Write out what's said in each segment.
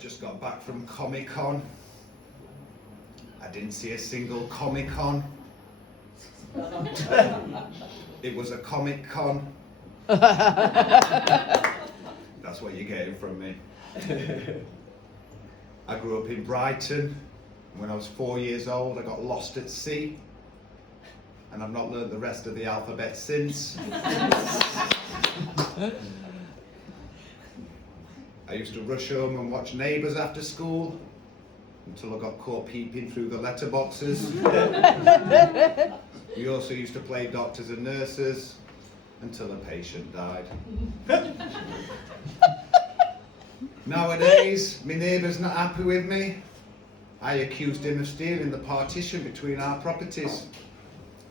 just got back from Comic Con. I didn't see a single Comic Con. It was a Comic Con. That's what you're getting from me. I grew up in Brighton. When I was 4 years old, I got lost at sea. And I've not learned the rest of the alphabet since. I used to rush home and watch Neighbours after school until I got caught peeping through the letterboxes. We also used to play doctors and nurses until a patient died. Nowadays, my neighbour's not happy with me. I accused him of stealing the partition between our properties.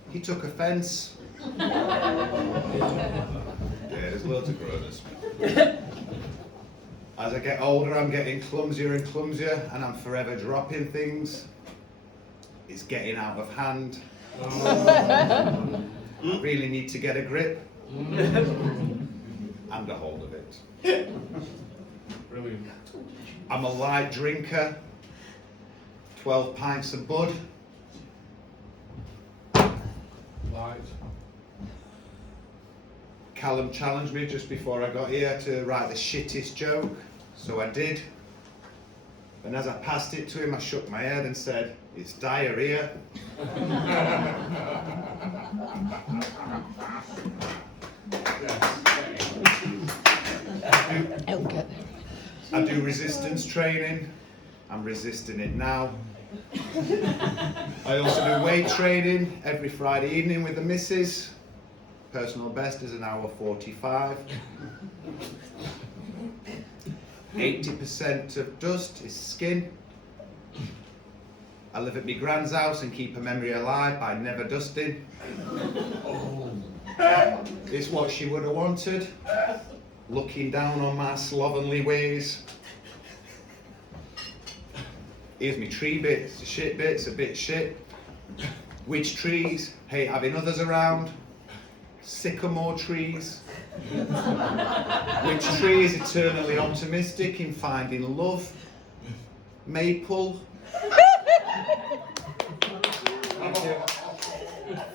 He took offence. Yeah, there's loads of groaners. As I get older, I'm getting clumsier and clumsier, and I'm forever dropping things. It's getting out of hand. I really need to get a grip and a hold of it. Brilliant. I'm a light drinker, 12 pints of bud. Light. Callum challenged me just before I got here to write the shittest joke, so I did. And as I passed it to him, I shook my head and said, "It's diarrhea." I do resistance training. I'm resisting it now. I also do weight training every Friday evening with the missus. Personal best is an hour 45. 80% of dust is skin. I live at my grand's house and keep a memory alive by never dusting. It's what she would have wanted, looking down on my slovenly ways. Here's me tree bits, the shit bits, a bit shit. Which trees hate having others around? Sycamore trees. Which tree is eternally optimistic in finding love? Maple.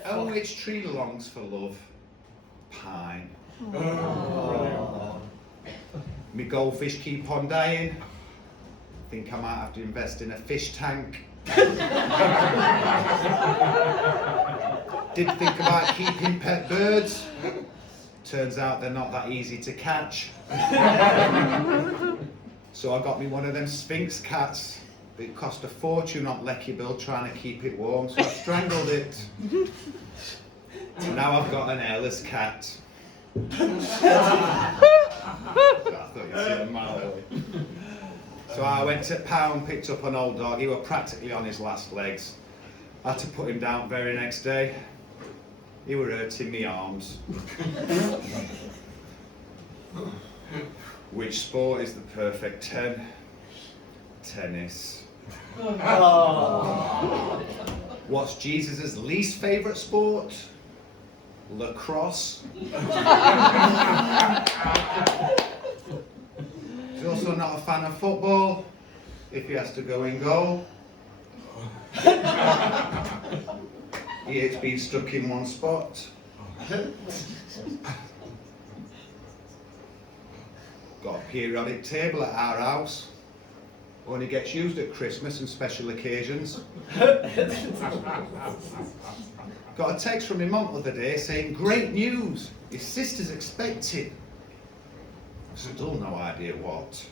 Oh, which tree longs for love? Pine. Me goldfish keep on dying. Think I might have to invest in a fish tank. Did think about keeping pet birds. Turns out they're not that easy to catch. So I got me one of them Sphinx cats. It cost a fortune on Lecky Bill trying to keep it warm, so I strangled it. And now I've got an airless cat. I thought you'd see a mile away. So I went to Pound, picked up an old dog. He was practically on his last legs. I had to put him down very next day. He were hurting me arms. Which sport is the perfect 10? Tennis. What's Jesus' least favourite sport? Lacrosse. He's also not a fan of football, if he has to go in goal. He hates being stuck in one spot. Got a periodic table at our house. Only gets used at Christmas and special occasions. Got a text from my mum the other day saying, "Great news, your sister's expecting." Still no idea what.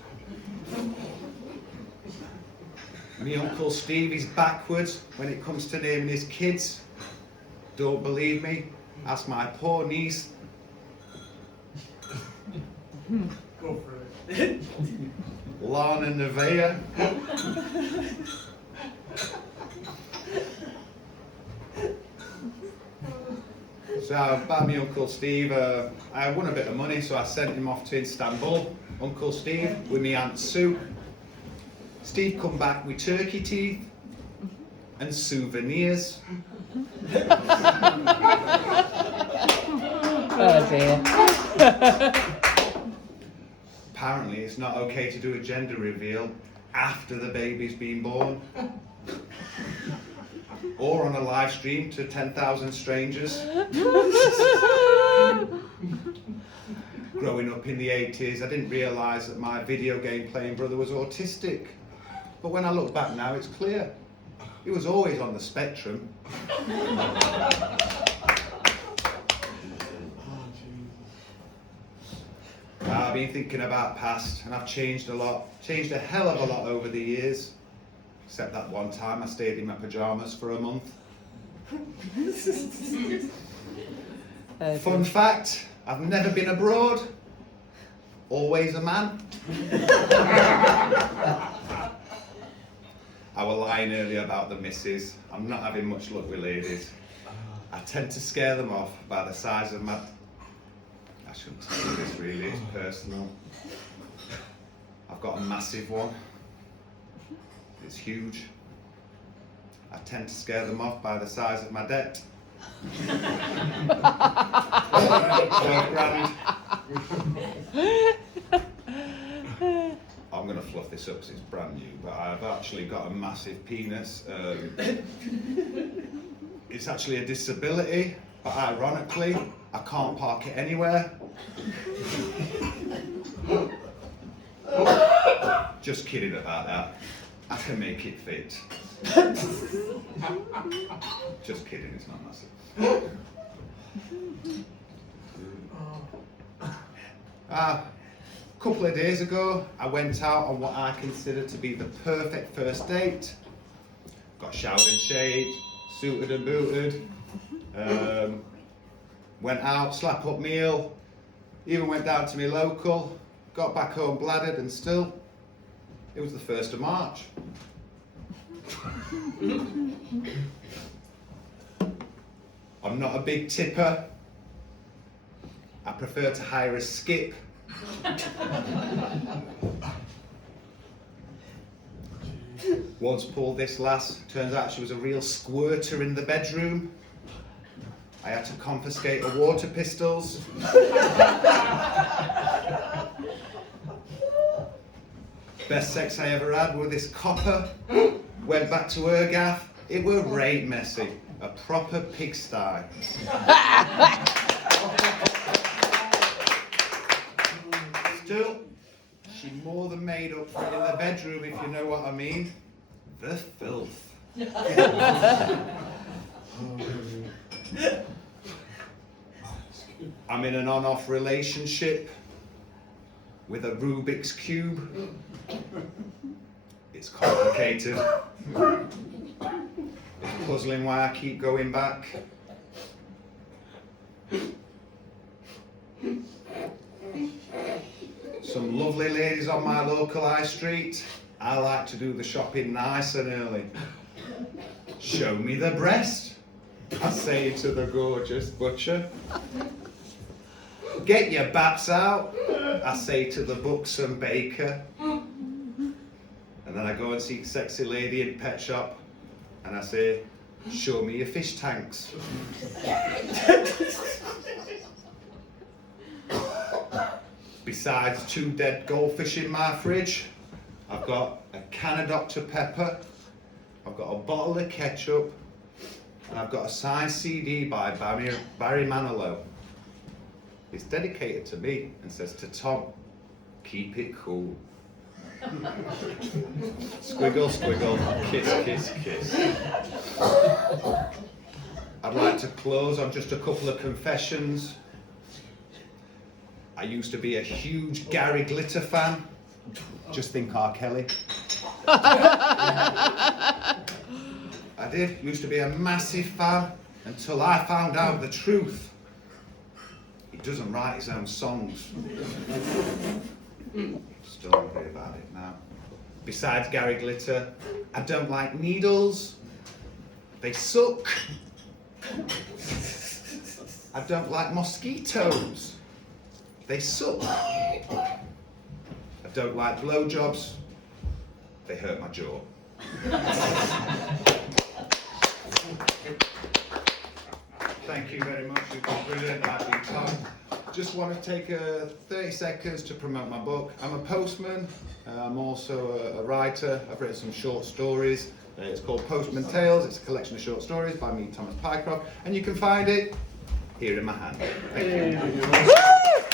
My Uncle Steve is backwards when it comes to naming his kids. Don't believe me? Ask my poor niece. Go for it. Lana Nevea. So about my Uncle Steve, I won a bit of money, so I sent him off to Istanbul. Uncle Steve with me Aunt Sue. Steve come back with turkey teeth and souvenirs. Oh dear. apparently it's not okay to do a gender reveal after the baby's been born. Or on a live stream to 10,000 strangers. Growing up in the 80s, I didn't realise that my video game playing brother was autistic. But when I look back now, it's clear. He was always on the spectrum. I've been thinking about past, and I've changed a lot. Changed a hell of a lot over the years. Except that one time I stayed in my pyjamas for a month. Fun fact, I've never been abroad. Always a man. I was lying earlier about the missus. I'm not having much luck with ladies. I tend to scare them off by the size of my... I shouldn't tell you this really, it's personal. I've got a massive one. It's huge. I tend to scare them off by the size of my debt. £12 grand. I'm going to fluff this up because it's brand new, but I've actually got a massive penis. It's actually a disability, but ironically, I can't park it anywhere. Just kidding about that. I can make it fit. Just kidding, it's not massive. A couple of days ago, I went out on what I consider to be the perfect first date. Got showered and shaved, suited and booted. Went out, slap up meal, even went down to my local, got back home bladdered, and still, it was the 1st of March. I'm not a big tipper. I prefer to hire a skip. Once pulled this lass, turns out she was a real squirter in the bedroom. I had to confiscate her water pistols. Best sex I ever had with this copper. Went back to her gaff. It were right messy. A proper pigsty. Still, she more than made up for it in the bedroom, if you know what I mean. The filth. I'm in an on-off relationship with a Rubik's Cube. It's complicated. It's puzzling why I keep going back. Some lovely ladies on my local high street. I like to do the shopping nice and early. Show me the breast, I say to the gorgeous butcher. Get your baps out, I say to the buxom baker. And then I go and see a sexy lady in pet shop and I say, show me your fish tanks. Besides 2 dead goldfish in my fridge, I've got a can of Dr. Pepper, I've got a bottle of ketchup, and I've got a signed CD by Barry Manilow. It's dedicated to me and says to Tom, keep it cool. Squiggle, squiggle, kiss, kiss, kiss. I'd like to close on just a couple of confessions. I used to be a huge Gary Glitter fan. Just think R. Kelly. I did, used to be a massive fan until I found out the truth. He doesn't write his own songs. Still angry about it now. Besides Gary Glitter, I don't like needles. They suck. I don't like mosquitoes. They suck. I don't like blowjobs. They hurt my jaw. Thank you very much. You've been brilliant. I've been Tom. just want to take 30 seconds to promote my book. I'm a postman. I'm also a writer. I've written some short stories. It's called Postman Tales. It's a collection of short stories by me, Thomas Pycroft, and you can find it here in my hand. Thank you.